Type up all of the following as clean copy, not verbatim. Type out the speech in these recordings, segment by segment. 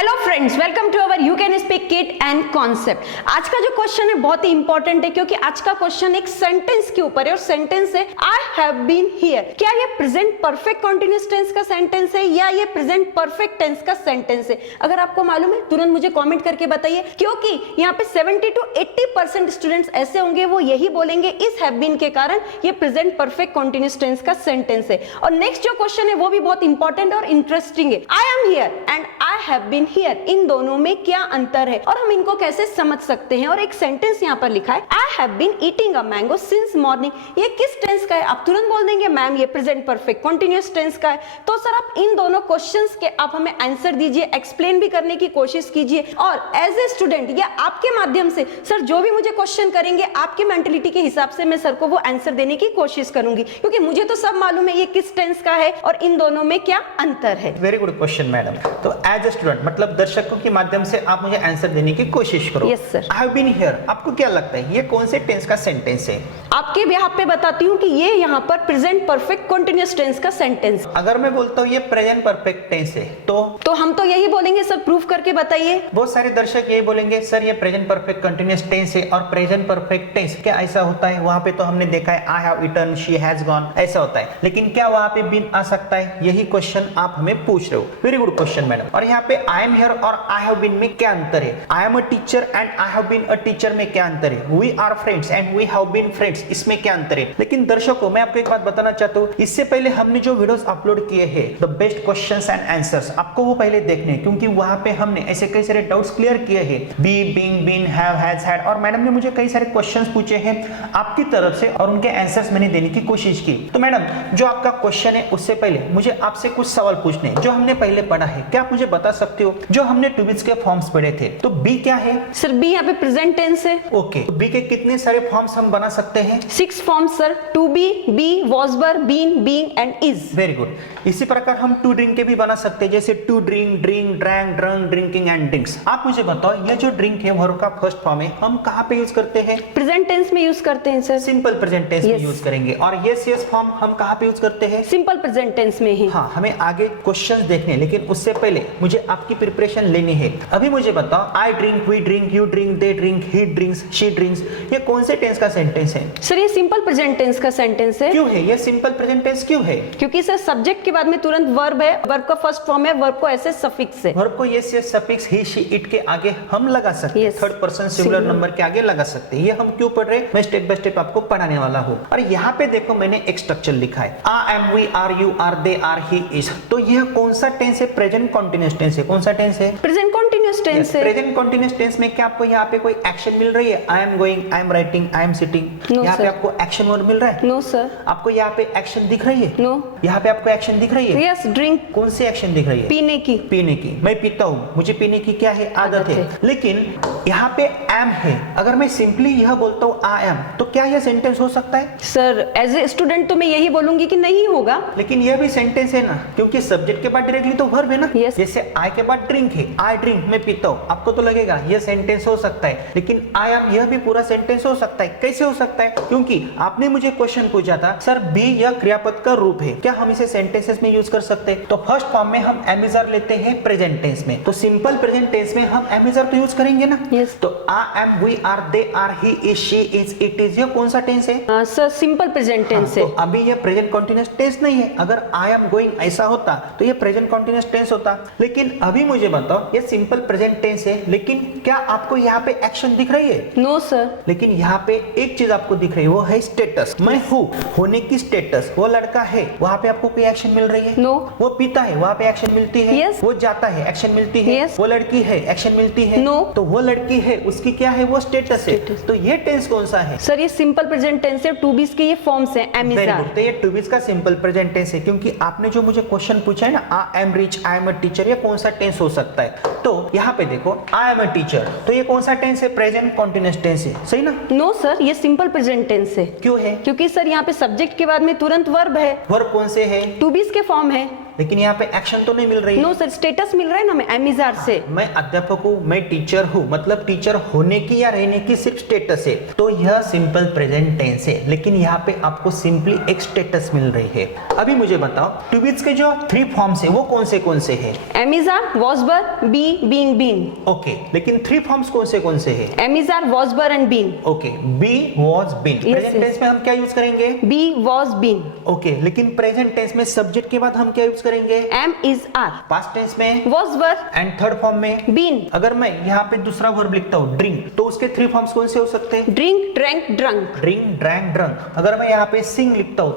Hello friends, welcome to our you can speak kit and concept. आज का जो question है बहुत ही इंपॉर्टेंट है क्योंकि आज का क्वेश्चन एक सेंटेंस के ऊपर है और सेंटेंस है आई हैव बीन हियर। क्या ये प्रेजेंट परफेक्ट कंटीन्यूअस टेंस का सेंटेंस है या ये प्रेजेंट परफेक्ट टेंस का सेंटेंस है? अगर आपको मालूम है तुरंत मुझे कॉमेंट करके बताइए, क्योंकि यहाँ पे 70 to 80% स्टूडेंट्स ऐसे होंगे वो यही बोलेंगे इस हैव बीन के कारण ये प्रेजेंट परफेक्ट कंटीन्यूअस टेंस का सेंटेंस है। और नेक्स्ट जो क्वेश्चन है वो भी बहुत इंपॉर्टेंट और इंटरेस्टिंग है। I am here and I have been here, इन दोनों में क्या अंतर है और हम इनको कैसे समझ सकते हैं? और एक सेंटेंस यहाँ पर लिखा है I have been eating a mango since morning. ये किस टेंस का है? आप तुरंत बोल देंगे मैम ये प्रेजेंट परफेक्ट कंटीन्यूअस टेंस का है। तो सर आप इन दोनों क्वेश्चंस के आप हमें आंसर दीजिए, एक्सप्लेन भी करने की कोशिश कीजिए और एज ए स्टूडेंट या आपके माध्यम से सर जो भी मुझे क्वेश्चन करेंगे आपकी मेंटलिटी के हिसाब से मैं सर को वो आंसर देने की कोशिश करूंगी, क्योंकि मुझे तो सब मालूम है ये किस टेंस का है और इन दोनों में क्या अंतर है। Very good question madam. तो एज ए स्टूडेंट मतलब दर्शकों के माध्यम से आप मुझे आंसर देने की कोशिश करो। Yes sir. I have been here, आपको क्या लगता है ये कौन से टेंस का सेंटेंस है? आपके बिहाफ पे बताती हूँ कि ये यहाँ पर प्रेजेंट परफेक्ट कंटीन्यूअस टेंस का सेंटेंस। अगर मैं बोलता हूँ ये प्रेजेंट परफेक्ट टेंस है तो हम तो यही बोलेंगे सर, प्रूफ करके बताइए। बहुत सारे दर्शक ये बोलेंगे सर ये प्रेजेंट परफेक्ट कंटीन्यूअस टेंस है और प्रेजेंट परफेक्ट टेंस क्या ऐसा होता है? वहां पे तो हमने देखा है I have eaten, she has gone, ऐसा होता है, लेकिन क्या वहां पे बीन आ सकता है? यही क्वेश्चन आप हमें पूछ रहे हो। Very good question madam. और यहाँ पे आई एम हियर और आई हैव बीन में क्या अंतर है? I am a teacher and I have been a teacher में क्या अंतर है? We are friends and we have been friends, इसमें क्या अंतर है? लेकिन दर्शकों मैं आपको एक बात बताना चाहता हूँ, इससे पहले हमने जो वीडियोस अपलोड किए हैं the best questions and answers, आपको वो पहले देखने हैं, क्योंकि वहां पे हमने ऐसे कई सारे डाउट्स क्लियर किए हैं, be, being, been, have, has, had, और मैडम ने मुझे कई सारे क्वेश्चंस पूछे हैं आपकी तरफ से और उनके आंसर्स मैंने देने की कोशिश की। तो मैडम जो आपका क्वेश्चन है उससे पहले मुझे आपसे कुछ सवाल पूछने हैं जो हमने पहले पढ़ा है। क्या आप मुझे बता सकते हो जो हमने टू बीज के फॉर्म्स पढ़े थे, तो बी क्या है? सर बी यहाँ पे प्रेजेंट टेंस है। ओके, तो बी के कितने सारे फॉर्म्स हम बना सकते हैं? 6 forms sir, to be, was were, been, being and is. Very good. इसी प्रकार हम टू ड्रिंक के भी बना सकते हैं, जैसे to drink, drink, drank, drunk, drinking and drinks. आप मुझे बताओ ये जो ड्रिंक है वर्ब का फर्स्ट फॉर्म है, हम कहाँ पे यूज करते हैं? प्रेजेंट टेंस में यूज करते हैं सर। सिंपल प्रेजेंट टेंस में यूज करेंगे। और यस यस फॉर्म हम कहाँ पे यूज करते हैं? सिंपल प्रेजेंट टेंस में ही। हाँ, हमें आगे क्वेश्चंस देखने, लेकिन उससे पहले मुझे आपकी प्रिपरेशन लेनी है। अभी मुझे बताओ I drink, we drink, you drink, they drink, he drinks, she drinks, ये कौन से टेंस का सेंटेंस है? सर ये सिंपल प्रेजेंट टेंस का सेंटेंस है। क्यों है ये सिंपल प्रेजेंट टेंस क्यों है? क्योंकि सर सब्जेक्ट के बाद में तुरंत वर्ब है, वर्ब का फर्स्ट फॉर्म है, वर्ब को ऐसे सफिक्स है। वर्ब को yes yes suffix he, she, it के आगे हम लगा सकते हैं, थर्ड पर्सन सिंगुलर नंबर के आगे लगा सकते हैं। ये हम क्यों पढ़ रहे हैं? मैं स्टेप बाय स्टेप आपको पढ़ाने वाला हूँ। और यहाँ पे देखो मैंने एक स्ट्रक्चर लिखा है, I am, we are, you are, they are, he is. तो यह कौन सा टेंस है? प्रेजेंट कंटीन्यूअस टेंस है। कौन सा टेंस है? प्रेजेंट कंटीन्यूअस टेंस है। प्रेजेंट कंटीन्यूअस टेंस में क्या आपको यहाँ पे कोई एक्शन मिल रही है? I am going, I am writing, I am sitting, यहाँ पे आपको एक्शन वर्ब मिल रहा है? No sir. आपको यहाँ पे एक्शन दिख रही है? नो। यहाँ पे आपको एक्शन दिख रही है? Yes, drink. कौन सी एक्शन दिख रही है? पीने की। पीने की। मैं पीता हूँ, मुझे पीने की क्या है? आदत है। लेकिन यहाँ पे एम है, अगर मैं सिंपली यह बोलता हूँ आई एम, तो क्या यह सेंटेंस हो सकता है? सर एज ए स्टूडेंट तो मैं यही बोलूंगी कि नहीं होगा। लेकिन यह भी सेंटेंस है ना, क्योंकि सब्जेक्ट के बाद डायरेक्टली तो वर्ब है ना। yes. जैसे आई के बाद ड्रिंक है, आई ड्रिंक, मैं पीता हूँ, आपको तो लगेगा यह सेंटेंस हो सकता है, लेकिन आई एम यह भी पूरा सेंटेंस हो सकता है। कैसे हो सकता है? क्योंकि आपने मुझे क्वेश्चन पूछा था सर बी यह क्रियापद का रूप है, क्या हम इसे सेंटेंसेस में यूज कर सकते हैं? तो फर्स्ट फॉर्म में हम एम इज आर लेते हैं प्रेजेंट टेंस में, तो सिंपल प्रेजेंट टेंस में हम एम इज आर तो यूज करेंगे ना। yes. तो I am, we are, they are, he is, she is, it is, यह कौन सा टेंस है? सर सिंपल प्रेजेंट टेंस है। तो अभी ये प्रेजेंट कंटीन्यूअस टेंस नहीं है। अगर आई एम गोइंग ऐसा होता तो ये प्रेजेंट कंटीन्यूअस टेंस होता, लेकिन अभी मुझे बताओ ये सिंपल प्रेजेंट टेंस है, लेकिन क्या आपको यहाँ पे एक्शन दिख रही है? No sir. लेकिन यहाँ पे एक चीज आपको दिख रही है, वो है स्टेटस। मैं हूँ, होने की स्टेटस। वो लड़का है, वहां पे आपको कोई एक्शन मिल रही है? नो। वो पीता है, वहां पे एक्शन मिलती है? yes. वो जाता है, एक्शन मिलती है? yes. वो लड़की है, एक्शन मिलती है? नो। तो वो लड़की है, उसकी क्या है? वो स्टेटस है। तो ये टेंस कौन सा है? सर ये सिंपल प्रेजेंट टेंस है, टू बीज के ये फॉर्म्स हैं, एम इज आर। तो ये टू बीज का सिंपल प्रेजेंट टेंस है, क्योंकि आपने जो मुझे क्वेश्चन पूछा है ना, I am rich, I am a teacher, ये कौन सा टेंस हो सकता है? तो यहाँ पे देखो आई एम अ टीचर, तो ये कौन सा टेंस है? प्रेजेंट कंटीन्यूअस टेंस है, सही ना? नो सर, ये सिंपल प्रेजेंट टेंस है। क्यों है? क्योंकि सर यहाँ पे सब्जेक्ट के बाद में तुरंत वर्ब है। वर्ब कौन से है? टू बीज के फॉर्म है। लेकिन यहाँ पे एक्शन तो नहीं मिल रही है। नो सर, स्टेटस मिल रहा है ना मैं एम इज आर से। मैं अध्यापक हूँ, मैं टीचर हूँ, मतलब टीचर होने की या रहने की सिर्फ स्टेटस है, तो यह सिंपल प्रेजेंट टेंस है, लेकिन यहाँ पे आपको सिंपली एक स्टेटस मिल रही है। अभी मुझे बताओ टू बीज के जो 3 फॉर्म्स है वो कौन से है? Am is are, was were, be, been, been. Okay, लेकिन 3 फॉर्म्स कौन से है? Am is are, was were and been. Okay, be, was, been. Present yes. Tense में हम क्या यूज करेंगे? Be, was, been. ओके, लेकिन प्रेजेंट टेंस में सब्जेक्ट के बाद हम क्या यूज करेंगे? Am is are. Past tense में was were and third form में बीन। अगर मैं यहाँ पे दूसरा वर्ब लिखता हूँ ड्रिंक, तो उसके 3 फॉर्म्स कौन से हो सकते हैं? Drink, drank, drunk. Drink, drank, drunk. अगर मैं यहाँ पे सिंग लिखता हूँ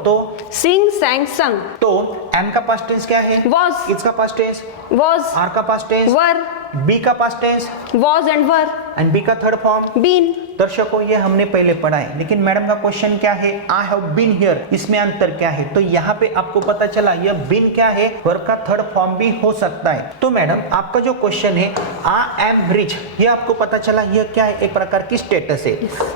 सिंग, सैंग, संग। तो एम का पास्ट टेंस क्या है? वॉज, इसका पास्ट टेंस वॉज, आर का पास्ट टेंस, वर, बी का past tense was and were, and be का थर्ड फॉर्म बीन। दर्शकों ये हमने पहले पढ़ा है, लेकिन मैडम का क्वेश्चन क्या है? आई हैव बीन हियर, इसमें अंतर क्या है? तो यहाँ पे आपको पता चला यह बीन क्या है? वर्ब का थर्ड फॉर्म भी हो सकता है। तो मैडम आपका जो क्वेश्चन है आई एम रिच, ये आपको पता चला यह क्या है? एक प्रकार की स्टेटस है।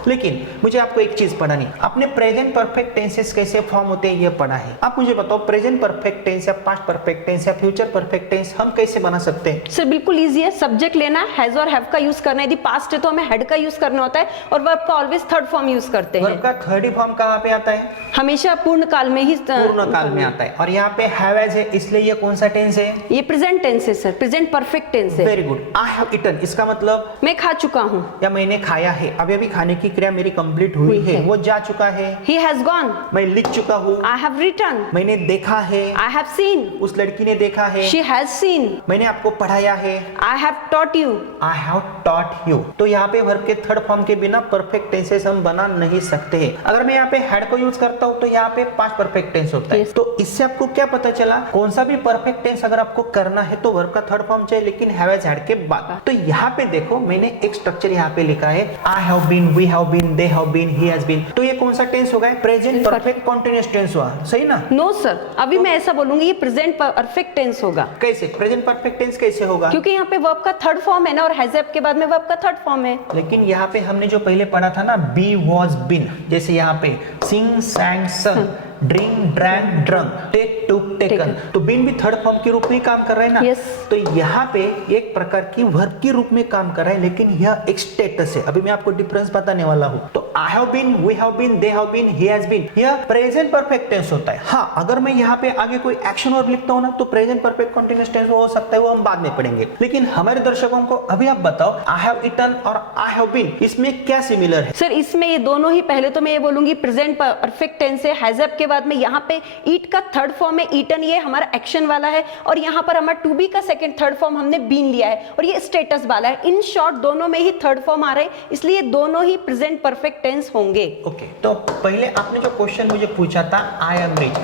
लेकिन मुझे आपको एक चीज पढ़ानी, आपने प्रेजेंट परफेक्ट टेंसेस कैसे फॉर्म होते हैं ये पढ़ा है। आप मुझे बताओ प्रेजेंट परफेक्ट टेंस या पास्ट परफेक्ट टेंस या फ्यूचर परफेक्ट टेंस हम कैसे बना सकते हैं? सर बिल्कुल इजी है, सब्जेक्ट लेना है, हैज और हैव का यूज करना है। यदि पास्ट है तो हमें हैड का यूज करना होता है, और वर्ब का ऑलवेज थर्ड फॉर्म यूज करते हैं। वर्ब का थर्ड ही फॉर्म कहाँ पे आता है? हमेशा पूर्ण काल में ही पूर्ण काल में आता है। और यहाँ पे हैव एज है, इसलिए ये कौन सा टेंस है? ये प्रेजेंट टेंस है सर, प्रेजेंट परफेक्ट टेंस है। Very good. I have eaten, इसका मतलब मैं खा चुका हूँ या मैंने खाया है। अभी अभी खाने की क्रिया मेरी कंप्लीट हुई है, वो जा चुका है। ही हैज गॉन, मैं लिख चुका हूँ। आई हैव रिटन, मैंने देखा है। आई हैव सीन, उस लड़की ने देखा है। शी हैज सीन, मैंने आपको पढ़ाया है। I have taught you, I have taught you. तो यहाँ पे वर्ब के थर्ड फॉर्म के बिना परफेक्ट टेंसेस हम बना नहीं सकते हैं। अगर मैं यहाँ पे हैड को यूज करता हूँ तो यहाँ पे पास्ट परफेक्ट टेंस होता है। Yes. तो इससे आपको क्या पता चला? कौन सा भी परफेक्ट टेंस अगर आपको करना है तो वर्ब का थर्ड फॉर्म चाहिए, लेकिन हैव एज हैड के बाद। तो यहाँ पे देखो मैंने एक स्ट्रक्चर यहाँ पे लिखा है, I have been, we have been, they have been, he has been. तो ये कौन सा टेंस होगा? प्रेजेंट परफेक्ट कॉन्टिन्यूअस टेंस हुआ, सही ना? नो सर, अभी मैं ऐसा बोलूंगी ये प्रेजेंट परफेक्ट टेंस होगा। कैसे प्रेजेंट परफेक्ट टेंस कैसे होगा? क्योंकि यहाँ पे वर्ब का थर्ड फॉर्म है ना, और हैज हैव के बाद में वर्ब का थर्ड फॉर्म है। लेकिन यहाँ पे हमने जो पहले पढ़ा था ना, बी वॉज बीन, जैसे यहाँ पे सिंग, सैंग, संग, ड्रिंक, ड्रैंक, ड्रंक, टेक, टुक, टेकन, तो बीन भी थर्ड फॉर्म के रूप में काम कर रहा है ना। Yes. तो यहाँ पे एक प्रकार की वर्ब के रूप में काम कर रहा है, लेकिन यह एक स्टेटस है। अभी मैं आपको डिफरेंस बताने वाला हूँ। तो I have been, we have been, they have been, he has been, यह प्रेजेंट परफेक्ट टेंस होता है। हाँ, अगर मैं यहाँ पे आगे कोई एक्शन वर्ब लिखता हूँ ना, तो प्रेजेंट परफेक्ट कंटीन्यूअस टेंस हो सकता है, वो हम बाद में पढ़ेंगे। लेकिन हमारे दर्शकों को अभी आप बताओ, आई हैव ईटन और आई हैव बीन, इसमें क्या सिमिलर है? सर इसमें ये दोनों ही, पहले तो मैं ये बोलूंगी प्रेजेंट परफेक्ट टेंस है, हैज हैव के बाद में यहाँ पे ईट का थर्ड फॉर्म है, ईटन, ये हमारा एक्शन वाला है, और यहाँ पर हमारा टू बी का सेकंड थर्ड फॉर्म हमने बीन लिया है, और ये स्टेटस वाला है। इन शॉर्ट दोनों में ही थर्ड फॉर्म आ रहे हैं, इसलिए दोनों ही प्रेजेंट परफेक्ट टेंस होंगे। ओके, तो पहले आपने जो क्वेश्चन मुझे पूछा था आई एम रिच,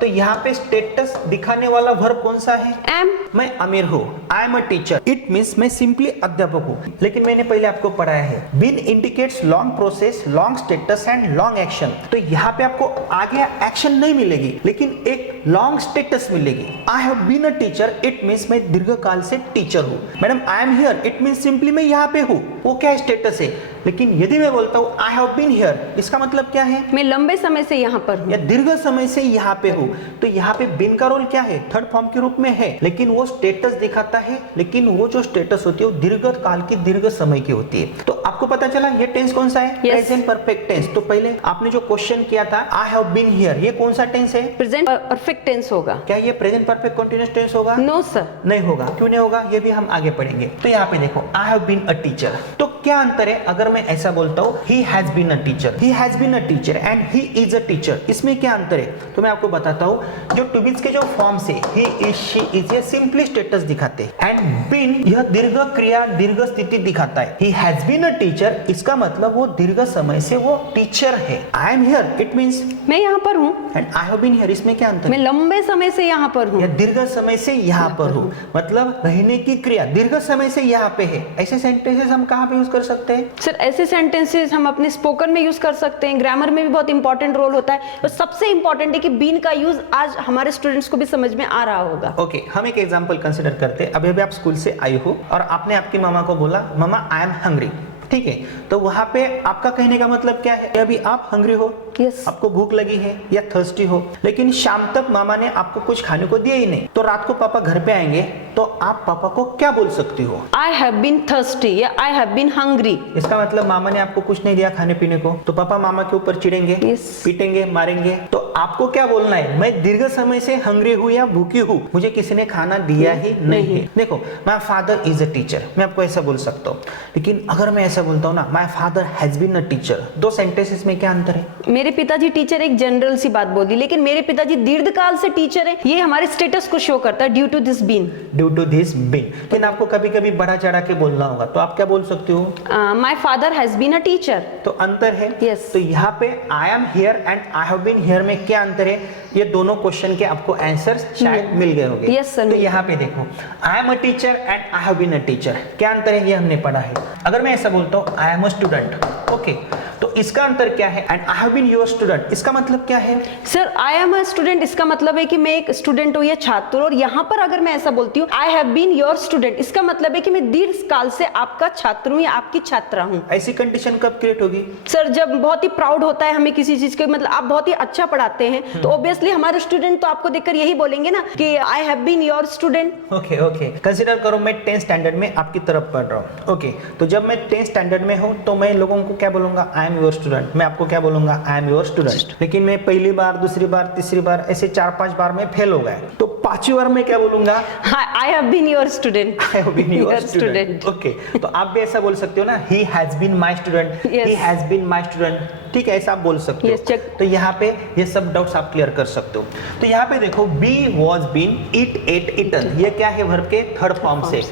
तो यहाँ पे स्टेटस दिखाने वाला वर्ब कौन सा है? एम। मैं अमीर हूँ, I am a teacher, it means मैं सिंपली अध्यापक हूँ। लेकिन मैंने पहले आपको पढ़ाया है been indicates long process, long status and long action. तो यहाँ पे आपको आगे एक्शन नहीं मिलेगी, लेकिन एक लॉन्ग स्टेटस मिलेगी। I have been a teacher, it means मैं दीर्घ काल से टीचर हूँ। Madam I am here, it means simply मैं यहाँ पे हूँ, वो क्या स्टेटस है। लेकिन यदि मैं बोलता हूँ आई हैव बीन हियर, इसका मतलब क्या है? मैं लंबे समय से यहाँ पर हूँ या दीर्घ समय से यहाँ पे हूँ। तो यहाँ पे बीन का रोल क्या है? थर्ड फॉर्म के रूप में है, लेकिन वो स्टेटस दिखाता है, लेकिन वो जो स्टेटस होती है वो दीर्घ काल की, दीर्घ समय की होती है। तो आपको पता चला ये टेंस कौन सा है? Present perfect tense. तो पहले आपने जो क्वेश्चन किया था आई हैव बीन हियर, ये कौन सा टेंस है? प्रेजेंट परफेक्ट टेंस होगा। क्या ये प्रेजेंट परफेक्ट कंटीन्यूअस टेंस होगा? नो सर, नहीं होगा। क्यों नहीं होगा? ये भी हम आगे पढ़ेंगे। तो यहाँ पे देखो I have been a teacher, तो क्या अंतर है अगर मैं ऐसा बोलता हूँ he has been a teacher, he has been a teacher and he is a teacher, इसमें क्या अंतर है? तो मैं आपको बताता हूँ। जो टू बीज के जो फॉर्म से ही इज, शी इज, ये सिंपली स्टेटस दिखाते हैं, एंड बीन यह दीर्घ क्रिया, दीर्घ स्थिति दिखाता है। He has been a teacher, इसका मतलब वो दीर्घ समय से वो टीचर है। I am here, it means मैं यहाँ पर हूँ, and I have been here, इसमें क्या अंतर मैं है? लंबे समय से यहाँ पर हूँ, या दीर्घ समय से यहाँ पर हूँ, मतलब रहने की क्रिया दीर्घ समय से यहाँ पे है। ऐसे सेंटेंसेस हम कहाँ पे यूज कर सकते हैं? सर ऐसे सेंटेंसेस हम अपने स्पोकन में यूज कर सकते हैं, ग्रामर में भी बहुत इंपॉर्टेंट रोल होता है। और सबसे इंपॉर्टेंट है कि बीन का यूज आज हमारे स्टूडेंट्स को भी समझ में आ रहा होगा। ओके, हम एक एग्जांपल कंसीडर करते हैं। अभी अभी आप स्कूल से आई हो और आपने आपकी मामा को बोला, मामा आई एम हंग्री। ठीक है, तो वहां पे आपका कहने का मतलब क्या है? अभी आप हंग्री हो, Yes. आपको भूख लगी है या थर्स्टी हो, लेकिन शाम तक मामा ने आपको कुछ खाने को दिया ही नहीं, तो रात को पापा घर पे आएंगे तो आप पापा को क्या बोल सकती हो? I have been thirsty या I have been hungry. इसका मतलब मामा ने आपको कुछ नहीं दिया खाने पीने को, तो पापा मामा के ऊपर चिढ़ेंगे, Yes. पीटेंगे, मारेंगे। तो आपको क्या बोलना है? मैं दीर्घ समय से हंग्री हूँ या भूखी हूँ, मुझे किसी ने खाना दिया ही नहीं है। देखो, my father is a teacher, मैं आपको ऐसा बोल सकता हूँ, लेकिन अगर मैं ऐसा बोलता हूँ ना, my father has been a teacher, दो सेंटेंसेस में क्या अंतर है? मेरे पिताजी टीचर एक जनरल सी बात बोल दी, लेकिन मेरे पिताजी दीर्घकाल से टीचर है, ये हमारे स्टेटस को शो करता है due to this been. Due to this been. लेकिन आपको कभी कभी बढ़ा चढ़ा के बोलना होगा, तो आप क्या बोल सकते हो? My father has been a teacher. तो अंतर है। Yes. तो यहाँ पे I am here and I have been here में क्या अंतर है? ये दोनों क्वेश्चन के आपको आंसर शायद मिल गए होंगे। Yes, sir, तो मिल यहाँ पे देखो, I am a teacher and I have been a teacher, क्या अंतर है? ये हमने पढ़ा है। अगर मैं ऐसा बोलता हूँ I am a student, okay, तो इसका अंतर क्या है? And I have been your student, इसका मतलब क्या है? Sir I am a student, इसका मतलब है कि मैं एक स्टूडेंट हूँ या छात्र, और यहाँ पर अगर मैं ऐसा बोलती हूँ I have been your student, इसका मतलब है कि मैं दीर्घ काल से आपका छात्र हूँ या आपकी छात्रा हूँ। ऐसी कंडीशन कब क्रिएट होगी? सर जब बहुत ही प्राउड होता है हमें किसी चीज के, मतलब आप बहुत ही अच्छा पढ़ाते हैं, तो ऑब्वियसली हमारे स्टूडेंट तो आपको देखकर यही बोलेंगे ना कि I have been your student. Okay okay, consider करो मैं 10th स्टैंडर्ड में आपकी तरफ पढ़ रहा हूँ, ओके, तो जब मैं 10th स्टैंडर्ड में हूँ तो मैं लोगों को क्या बोलूंगा? I am your student. मैं आपको क्या बोलूंगा? I am your student. लेकिन मैं पहली बार, दूसरी बार, तीसरी बार, ऐसे 4-5 बार में फेल हो गए, तो 5वीं बार में क्या बोलूंगा? I have been your student. I have been your Your student. student. Okay, तो आप भी ऐसा बोल सकते हो ना, he has been my student, Yes. he has been my student, ठीक है, ऐसा आप बोल सकते Yes, हो। check. तो यहाँ पे ये सब डाउट्स आप क्लियर कर सकते हो। तो यहाँ पे देखो, be, was, been, eat, ate, eaten, ये क्या है? वर्ब के थर्ड फॉर्म से।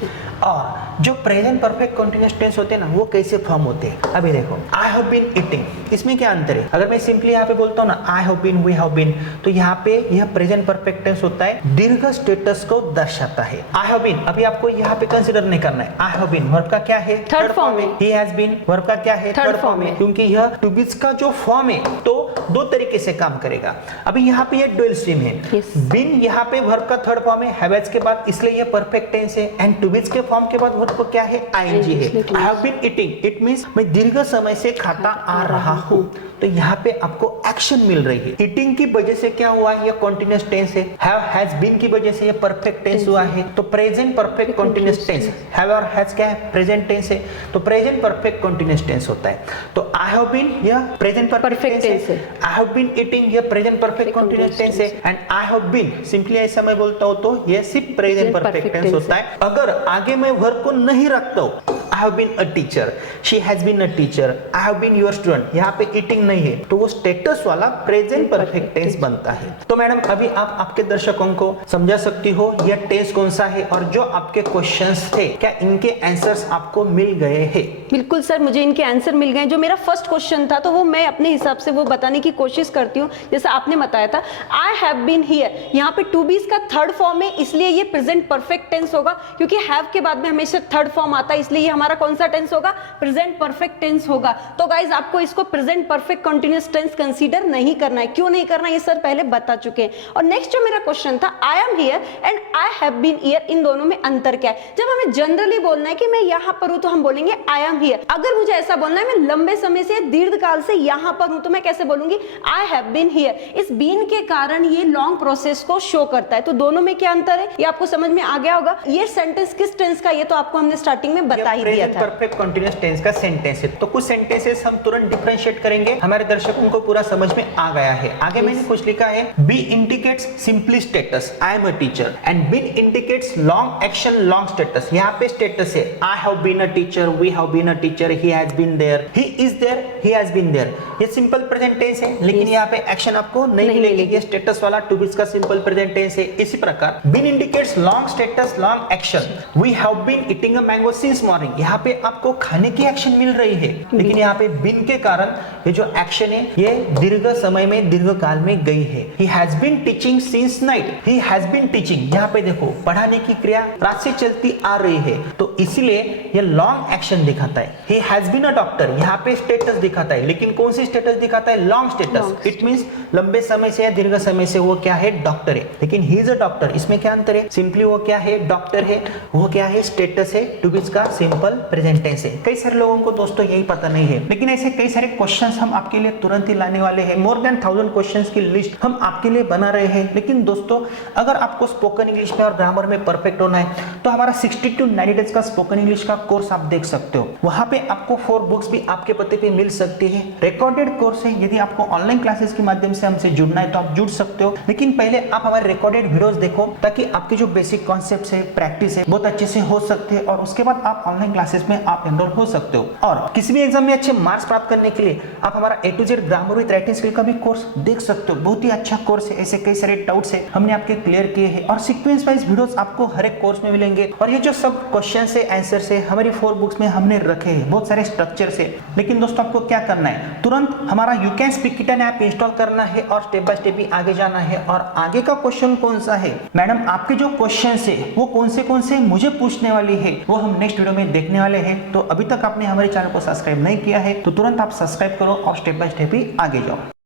और जो प्रेजेंट परफेक्ट कंटीन्यूअस टेंस होते हैं ना, वो कैसे फॉर्म होते हैं? अभी देखो, आई हैव बीन ईटिंग, इसमें क्या अंतर है? अगर मैं सिंपली यहाँ पे बोलता हूँ ना, I have been, we have been, तो यहाँ पे यह प्रेजेंट परफेक्ट टेंस होता है, दीर्घ स्टेटस को दर्शाता है। आई हैव बीन, अभी आपको यहाँ पे कंसीडर नहीं करना है। आई हैव बीन वर्ब का क्या है? थर्ड फॉर्म है। ही हैज बीन वर्ब का क्या है? थर्ड फॉर्म है। क्योंकि यह टू बीज का जो फॉर्म है, तो दो तरीके से काम करेगा। अभी यहाँ पे ये डुअल स्ट्रीम है। Yes. बीन यहाँ पे वर्ब का थर्ड फॉर्म है, हैवेज के बाद, इसलिए ये परफेक्ट टेंस है। एंड टू बीज के फॉर्म के बाद वर्ब को क्या है? आईएनजी है। I have been eating, it means मैं दीर्घ समय से खाता आ रहा हूँ, तो यहाँ पे आपको एक्शन मिल रही है। ईटिंग की वजह से क्या हुआ? ये कॉन्टिन्यूअस टेंस है। हैव, हैज बीन की वजह से ये परफेक्ट टेंस हुआ है। तो present perfect continuous tense, have और हैज क्या है? प्रेजेंट टेंस है, तो प्रेजेंट परफेक्ट कॉन्टिन्यूअस टेंस होता है। तो आई हैव बीन यह प्रेजेंट परफेक्ट टेंस है, आई हैव बीन ईटिंग यह प्रेजेंट परफेक्ट कॉन्टिन्यूअस टेंस है, and I have been simply ऐसा मैं बोलता हूं तो यह सिर्फ प्रेजेंट परफेक्ट टेंस होता है। अगर आगे मैं वर्ब को नहीं रखता हूं, I have been a teacher, she has been a teacher, I have been your student, यहाँ पे ईटिंग नहीं है, तो वो स्टेटस वाला प्रेजेंट परफेक्ट टेंस बनता है। तो मैडम अभी आप आपके दर्शकों को समझा सकती हो यह टेंस कौन सा है, और जो आपके क्वेश्चंस थे क्या इनके आंसर्स आपको मिल गए हैं? बिल्कुल सर, मुझे इनके आंसर मिल गए। जो मेरा फर्स्ट क्वेश्चन था तो वो मैं अपने हिसाब से वो बताने की कोशिश करती हूँ, जैसा आपने बताया था आई हैव बीन हियर, यहाँ पे टू बीज का थर्ड फॉर्म है, इसलिए ये प्रेजेंट परफेक्ट टेंस होगा, क्योंकि हैव के बाद में हमेशा थर्ड फॉर्म आता है, इसलिए ये हमारा कौन सा टेंस होगा? प्रेजेंट परफेक्ट टेंस होगा। तो गाइज आपको इसको present perfect continuous tense consider नहीं करना है। क्यों नहीं करना, ये सर पहले बता चुके हैं। और नेक्स्ट जो मेरा क्वेश्चन था, I am here and I have been here, इन दोनों में अंतर क्या है? जब हमें जनरली बोलना है कि मैं यहाँ पर हूं तो हम बोलेंगे आई एम हियर। अगर मुझे ऐसा बोलना है मैं लंबे समय से, दीर्घ काल से यहाँ पर हूं, तो मैं कैसे बोलूंगी? I have been here. इस बीन के कारण ये लॉन्ग प्रोसेस को शो करता है। तो दोनों में क्या अंतर है, ये आपको समझ में आ गया होगा। ये सेंटेंस किस टेंस का, ये तो आपको हमने स्टार्टिंग में बता ही दिया था। परफेक्ट कंटीन्यूअस टेंस का सेंटेंस है। तो कुछ सेंटेंसेस हम तुरंत डिफरेंशिएट करेंगे, हमारे दर्शकों को पूरा समझ में आ गया है। आगे मैंने कुछ लिखा है, be indicates simply status, I am a teacher, and been indicates long action long status. यहाँ पे स्टेटस है, I have been a teacher, we have been a teacher, he has been there, he is there, he has been there. ये simple present tense है, लेकिन यहाँ पे action आपको नहीं मिलेगी। ये स्टेटस वाला टू बीज का सिंपल प्रेजेंट टेंस है। इसी प्रकार been indicates long status long action, we have been eating a mango since morning. यहाँ पे आपको खाने की एक्शन मिल रही है, लेकिन यहाँ पे बिन के कारण ये जो एक्शन है ये दीर्घ समय में, दीर्घ काल में गई है। He has been teaching since night, he has been teaching, यहाँ पे देखो पढ़ाने की क्रिया रात से चलती आ रही है, तो इसलिए ये लॉन्ग एक्शन दिखाता है। He has been a doctor, यहाँ पे स्टेटस दिखाता है, लेकिन कौन सी स्टेटस दिखाता है? Long status. इट मींस लंबे समय से या दीर्घ समय से वो क्या है? डॉक्टर है। लेकिन ही इज अ डॉक्टर, इसमें क्या अंतर है? सिंपली वो क्या है? डॉक्टर है। वो क्या है? स्टेटस है, टू बीज का सिंपल प्रेजेंट टेंस है। कई सारे लोगों को दोस्तों यही पता नहीं है, लेकिन ऐसे कई सारे क्वेश्चंस हम आपके लिए तुरंत ही लाने वाले हैं। मोर देन 1000 क्वेश्चंस की लिस्ट हम आपके लिए बना रहे हैं। लेकिन दोस्तों अगर आपको स्पोकन इंग्लिश में और ग्रामर में परफेक्ट होना है तो हमारा 60 to 90 डेज का स्पोकन इंग्लिश का कोर्स आप देख सकते हो। वहां पे आपको 4 बुक्स भी आपके पते पे मिल सकती है। रिकॉर्डेड कोर्स है, यदि आपको ऑनलाइन क्लासेस के माध्यम से हमसे जुड़ना है तो आप जुड़ सकते हो, लेकिन पहले आप हमारे रिकॉर्डेड वीडियोस देखो ताकि आपके जो बेसिक कॉन्सेप्ट्स है, प्रैक्टिस है, बहुत अच्छे से हो सकते हैं और उसके बाद आप ऑनलाइन क्लासेस में आप एनरोल हो सकते हो। और किसी भी एग्जाम में अच्छे मार्क्स प्राप्त करने के लिए आप हमारा A to Z grammar with writing skill का भी कोर्स देख सकते हो। बहुत ही अच्छा कोर्स है, ऐसे कई सारे डाउट्स है हमने आपके क्लियर किए हैं और सीक्वेंस वाइज वीडियोस आपको हर एक कोर्स में मिलेंगे। और ये जो सब क्वेश्चंस है, आंसर्स है, हमारी 4 बुक्स में हमने रखे हैं, बहुत सारे स्ट्रक्चर्स है। लेकिन दोस्तों आपको क्या करना है, तुरंत हमारा you can speak kit app install करना है और स्टेप बाय स्टेप भी आगे जाना है। और आगे का क्वेश्चन कौन सा है, मैडम आपके जो क्वेश्चंस है वो कौन से मुझे पूछने वाली है, वो हम नेक्स्ट वीडियो में देखने वाले हैं। तो अभी तक आपने हमारे चैनल को सब्सक्राइब नहीं किया है तो तुरंत आप सब्सक्राइब करो और स्टेप बाय स्टेप ही आगे जाओ।